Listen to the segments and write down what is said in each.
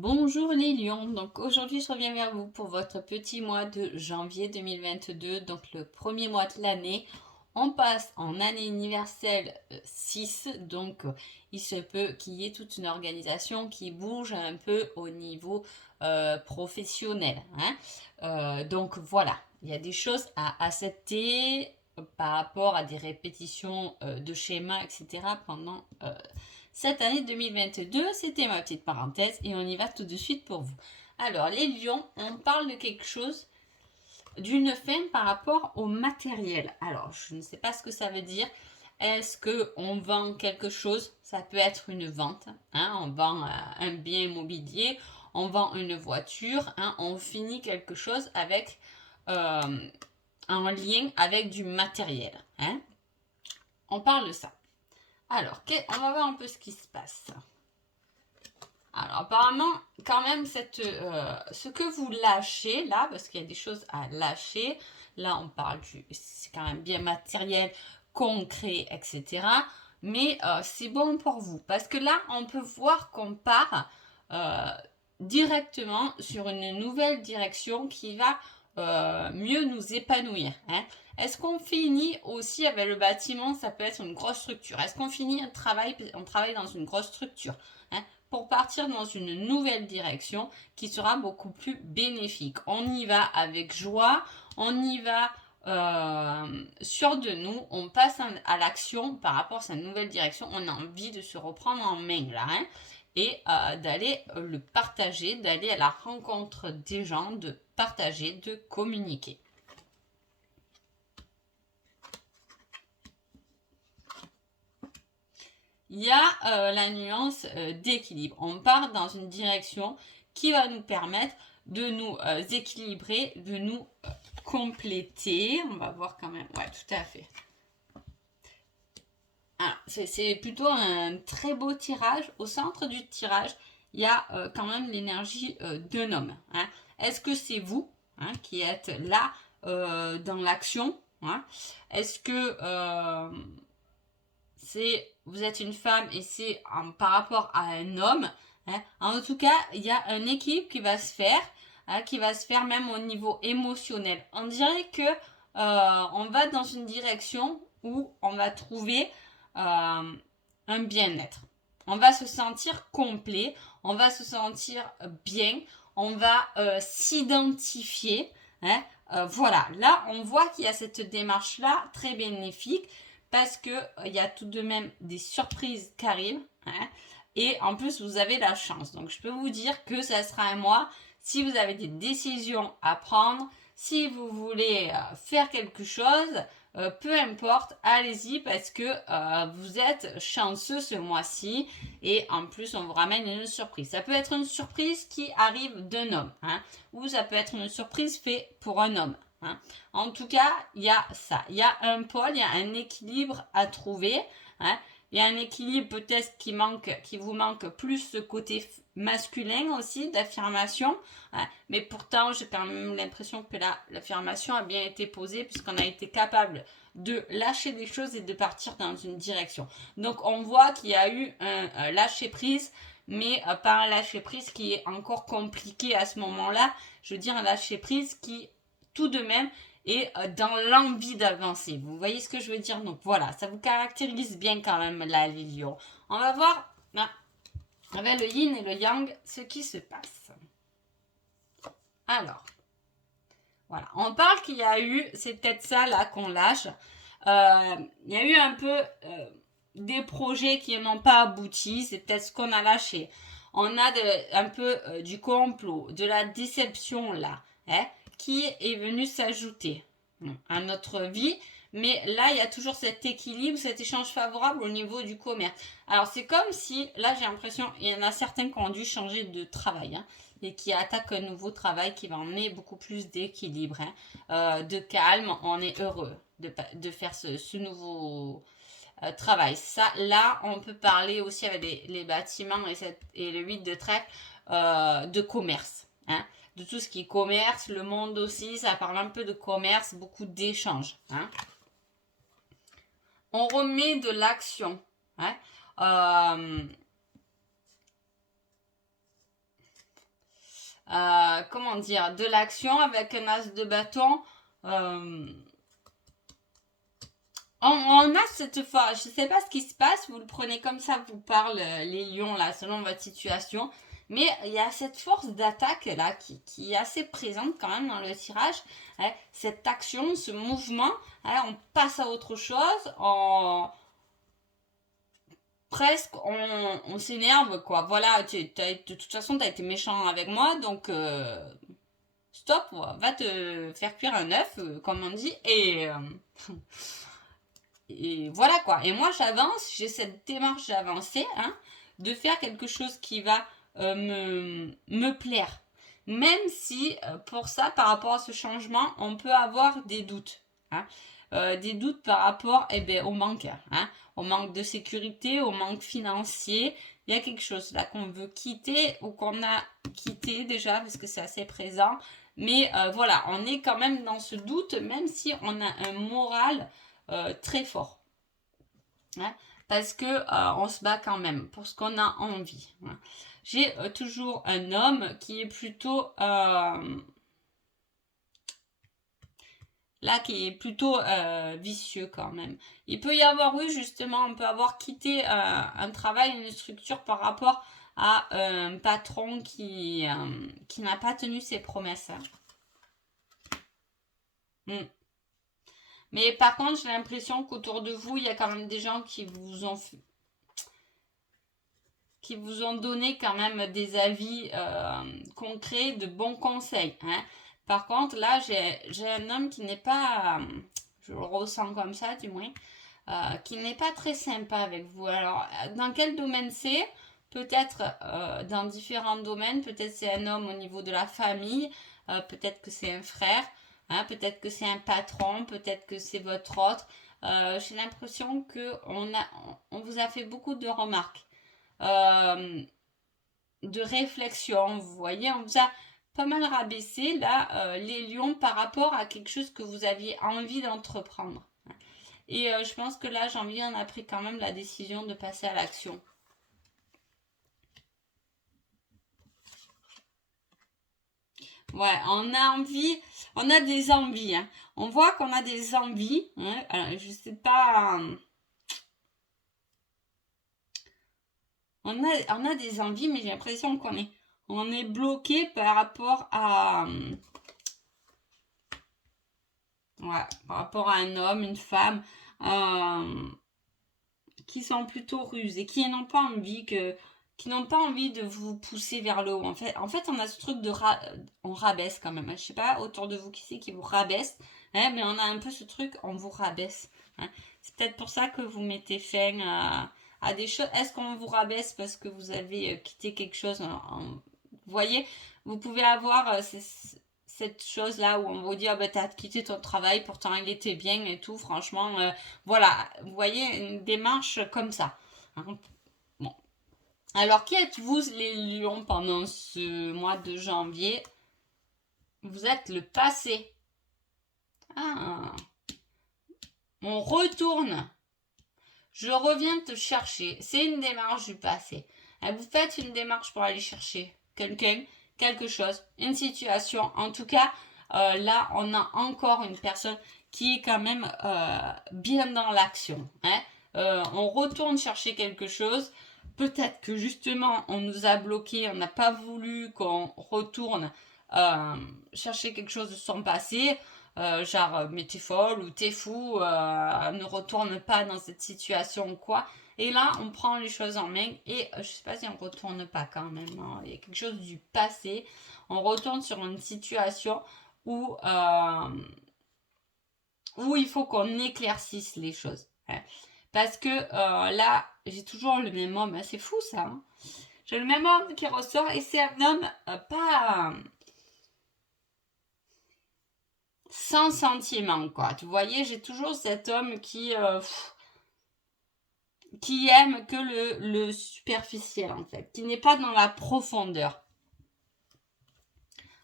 Bonjour les lions, donc aujourd'hui je reviens vers vous pour votre petit mois de janvier 2022, donc le premier mois de l'année. On passe en année universelle 6, donc il se peut qu'il y ait toute une organisation qui bouge un peu au niveau professionnel. Donc voilà, il y a des choses à accepter par rapport à des répétitions de schémas, etc. pendant cette année 2022. C'était ma petite parenthèse et on y va tout de suite pour vous. Alors, les lions, on parle de quelque chose, d'une fin par rapport au matériel. Alors, je ne sais pas ce que ça veut dire. Est-ce qu'on vend quelque chose? Ça peut être une vente. On vend un bien immobilier, on vend une voiture, on finit quelque chose avec en lien avec du matériel. On parle de ça. Alors, on va voir un peu ce qui se passe. Alors apparemment, quand même, ce que vous lâchez là, parce qu'il y a des choses à lâcher, là on parle c'est quand même bien matériel, concret, etc. Mais c'est bon pour vous, parce que là on peut voir qu'on part directement sur une nouvelle direction qui va mieux nous épanouir. Est-ce qu'on finit aussi avec le bâtiment? Ça peut être une grosse structure. Est-ce qu'on finit un travail? On travaille dans une grosse structure pour partir dans une nouvelle direction qui sera beaucoup plus bénéfique. On y va avec joie, on y va sûr de nous, on passe à l'action par rapport à cette nouvelle direction. On a envie de se reprendre en main là, et d'aller le partager, d'aller à la rencontre des gens, de partager, de communiquer. Il y a la nuance d'équilibre. On part dans une direction qui va nous permettre de nous équilibrer, de nous compléter. On va voir quand même. Ouais, tout à fait. C'est plutôt un très beau tirage. Au centre du tirage, il y a quand même l'énergie d'un homme. Est-ce que c'est vous qui êtes là dans l'action? Est-ce que vous êtes une femme et c'est par rapport à un homme? En tout cas, il y a un équilibre qui va se faire même au niveau émotionnel. On dirait que on va dans une direction où on va trouver un bien-être. On va se sentir complet, on va se sentir bien, on va s'identifier. Voilà, là on voit qu'il y a cette démarche-là très bénéfique parce qu'il y a tout de même des surprises qui arrivent. Et en plus, vous avez la chance. Donc, je peux vous dire que ça sera un mois. Si vous avez des décisions à prendre, si vous voulez faire quelque chose, peu importe, allez-y parce que vous êtes chanceux ce mois-ci et en plus on vous ramène une surprise. Ça peut être une surprise qui arrive d'un homme ou ça peut être une surprise faite pour un homme. En tout cas, il y a ça. Il y a un pôle, il y a un équilibre à trouver. Il y a un équilibre peut-être qui vous manque plus ce côté masculin aussi d'affirmation. Mais pourtant, j'ai quand même l'impression que l'affirmation a bien été posée puisqu'on a été capable de lâcher des choses et de partir dans une direction. Donc, on voit qu'il y a eu un lâcher prise, mais pas un lâcher prise qui est encore compliqué à ce moment-là. Je veux dire un lâcher prise qui, tout de même, et dans l'envie d'avancer. Vous voyez ce que je veux dire? Donc voilà, ça vous caractérise bien quand même là, les lions. On va voir avec le yin et le yang ce qui se passe. Alors, voilà, on parle qu'il y a eu, c'est peut-être ça là qu'on lâche, il y a eu un peu des projets qui n'ont pas abouti, c'est peut-être ce qu'on a lâché. On a un peu du complot, de la déception là, qui est venu s'ajouter à notre vie. Mais là, il y a toujours cet équilibre, cet échange favorable au niveau du commerce. Alors, c'est comme si, là, j'ai l'impression, il y en a certains qui ont dû changer de travail et qui attaquent un nouveau travail qui va emmener beaucoup plus d'équilibre, de calme. On est heureux de faire ce nouveau travail. Ça, là, on peut parler aussi avec les bâtiments et le 8 de trèfle de commerce. De tout ce qui est commerce, le monde aussi, ça parle un peu de commerce, beaucoup d'échanges. On remet de l'action. comment dire, de l'action avec un as de bâton. On a cette fois, je sais pas ce qui se passe, vous le prenez comme ça, vous parle les lions là, selon votre situation. Mais il y a cette force d'attaque là qui est assez présente quand même dans le tirage. Hein, cette action, ce mouvement, hein, on passe à autre chose, presque on s'énerve quoi. Voilà, de toute façon tu as été méchant avec moi, donc stop, va te faire cuire un œuf, comme on dit, et voilà quoi. Et moi j'avance, j'ai cette démarche d'avancer, hein, de faire quelque chose qui va me plaire. Même si pour ça, par rapport à ce changement, on peut avoir des doutes. Hein. Des doutes par rapport au manque. Hein, au manque de sécurité, au manque financier. Il y a quelque chose là qu'on veut quitter ou qu'on a quitté déjà parce que c'est assez présent. Mais voilà, on est quand même dans ce doute, même si on a un moral très fort. Hein, parce que on se bat quand même pour ce qu'on a envie. Hein. J'ai toujours un homme qui est plutôt là qui est plutôt vicieux quand même. Il peut y avoir eu justement, on peut avoir quitté un travail, une structure par rapport à un patron qui n'a pas tenu ses promesses. Mm. Mais par contre, j'ai l'impression qu'autour de vous, il y a quand même des gens qui vous ont donné quand même des avis concrets, de bons conseils. Hein. Par contre, là, j'ai un homme qui n'est pas, je le ressens comme ça du moins, qui n'est pas très sympa avec vous. Alors, dans quel domaine c'est? Peut-être dans différents domaines. Peut-être c'est un homme au niveau de la famille, peut-être que c'est un frère, hein, peut-être que c'est un patron, peut-être que c'est votre autre. J'ai l'impression qu'on vous a fait beaucoup de remarques. De réflexion, vous voyez, on vous a pas mal rabaissé là les lions par rapport à quelque chose que vous aviez envie d'entreprendre. Et je pense que là, janvier en a pris quand même la décision de passer à l'action. Ouais, on a envie, on a des envies. Hein. On voit qu'on a des envies. Hein. Alors, je sais pas. On a des envies, mais j'ai l'impression on est bloqué par rapport à. Ouais, par rapport à un homme, une femme, qui sont plutôt rusés, qui n'ont pas envie qui n'ont pas envie de vous pousser vers le haut. En fait, on a ce truc on rabaisse quand même. Hein. Je sais pas autour de vous qui c'est qui vous rabaisse, hein, mais on a un peu ce truc, on vous rabaisse. Hein. C'est peut-être pour ça que vous mettez fin à des choses. Est-ce qu'on vous rabaisse parce que vous avez quitté quelque chose vous voyez, vous pouvez avoir cette chose-là où on vous dit, oh, ben, t'as quitté ton travail, pourtant il était bien et tout, franchement, voilà, vous voyez, une démarche comme ça. Hein. Bon. Alors, qui êtes-vous les lions pendant ce mois de janvier? Vous êtes le passé. Ah. On retourne. Je reviens te chercher. C'est une démarche du passé. Vous faites une démarche pour aller chercher quelqu'un, quelque chose, une situation. En tout cas, là, on a encore une personne qui est quand même bien dans l'action. Hein. On retourne chercher quelque chose. Peut-être que justement, on nous a bloqué, on n'a pas voulu qu'on retourne chercher quelque chose de son passé. Genre, mais t'es folle ou t'es fou, ne retourne pas dans cette situation ou quoi. Et là, on prend les choses en main et je sais pas si on retourne pas quand même. Hein. Il y a quelque chose du passé. On retourne sur une situation où il faut qu'on éclaircisse les choses. Hein. Parce que là, j'ai toujours le même homme. C'est fou ça. Hein. J'ai le même homme qui ressort et c'est un homme pas sans sentiment, quoi. Tu voyez, j'ai toujours cet homme qui aime que le superficiel, en fait, qui n'est pas dans la profondeur.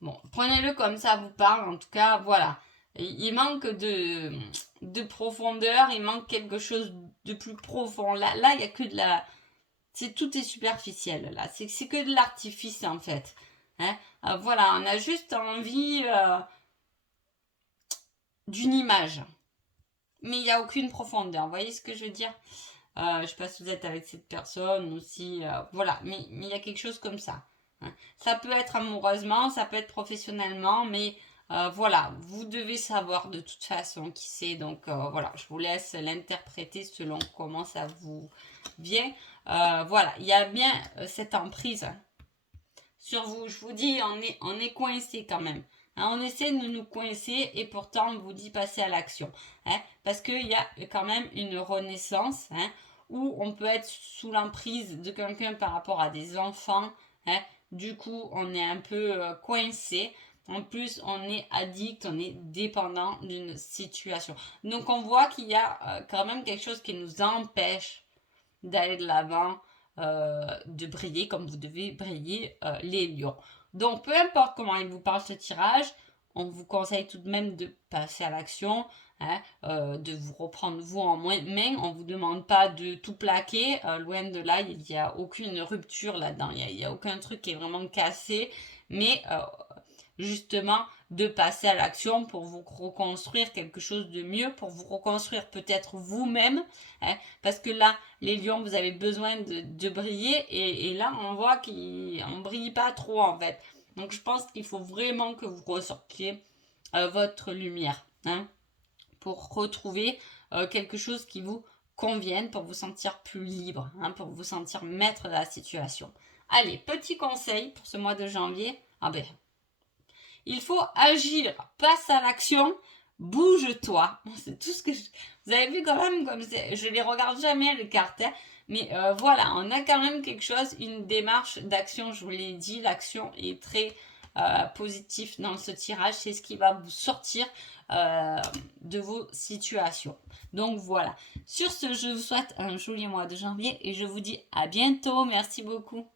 Bon, prenez-le comme ça vous parle, en tout cas, voilà. Il manque de profondeur, il manque quelque chose de plus profond. Là il n'y a que de la... tout est superficiel, là. C'est que de l'artifice, en fait. Hein. Voilà, on a juste envie d'une image. Mais il n'y a aucune profondeur. Vous voyez ce que je veux dire? Je ne sais pas si vous êtes avec cette personne aussi. Voilà, mais il y a quelque chose comme ça. Hein. Ça peut être amoureusement, ça peut être professionnellement, mais voilà, vous devez savoir de toute façon qui c'est. Donc voilà, je vous laisse l'interpréter selon comment ça vous vient. Voilà, il y a bien cette emprise sur vous. Je vous dis, on est coincé quand même. Hein, on essaie de nous coincer et pourtant on vous dit passer à l'action. Hein, parce qu'il y a quand même une renaissance hein, où on peut être sous l'emprise de quelqu'un par rapport à des enfants. Hein, du coup, on est un peu coincé. En plus, on est addict, on est dépendant d'une situation. Donc, on voit qu'il y a quand même quelque chose qui nous empêche d'aller de l'avant, de briller comme vous devez briller les lions. Donc, peu importe comment il vous parle ce tirage, on vous conseille tout de même de passer à l'action, hein, de vous reprendre vous en main. On ne vous demande pas de tout plaquer. Loin de là, il n'y a aucune rupture là-dedans. Il n'y a aucun truc qui est vraiment cassé. Mais justement, de passer à l'action pour vous reconstruire quelque chose de mieux, pour vous reconstruire peut-être vous-même. Hein, parce que là, les lions, vous avez besoin de briller. Et là, on voit qu'on ne brille pas trop en fait. Donc je pense qu'il faut vraiment que vous ressortiez votre lumière hein, pour retrouver quelque chose qui vous convienne, pour vous sentir plus libre, hein, pour vous sentir maître de la situation. Allez, petit conseil pour ce mois de janvier. Il faut agir, passe à l'action, bouge-toi. C'est tout ce que vous avez vu quand même comme je les regarde jamais les cartes. Hein. Mais voilà, on a quand même quelque chose, une démarche d'action, je vous l'ai dit, l'action est très positive dans ce tirage, c'est ce qui va vous sortir de vos situations. Donc voilà, sur ce, je vous souhaite un joli mois de janvier et je vous dis à bientôt, merci beaucoup.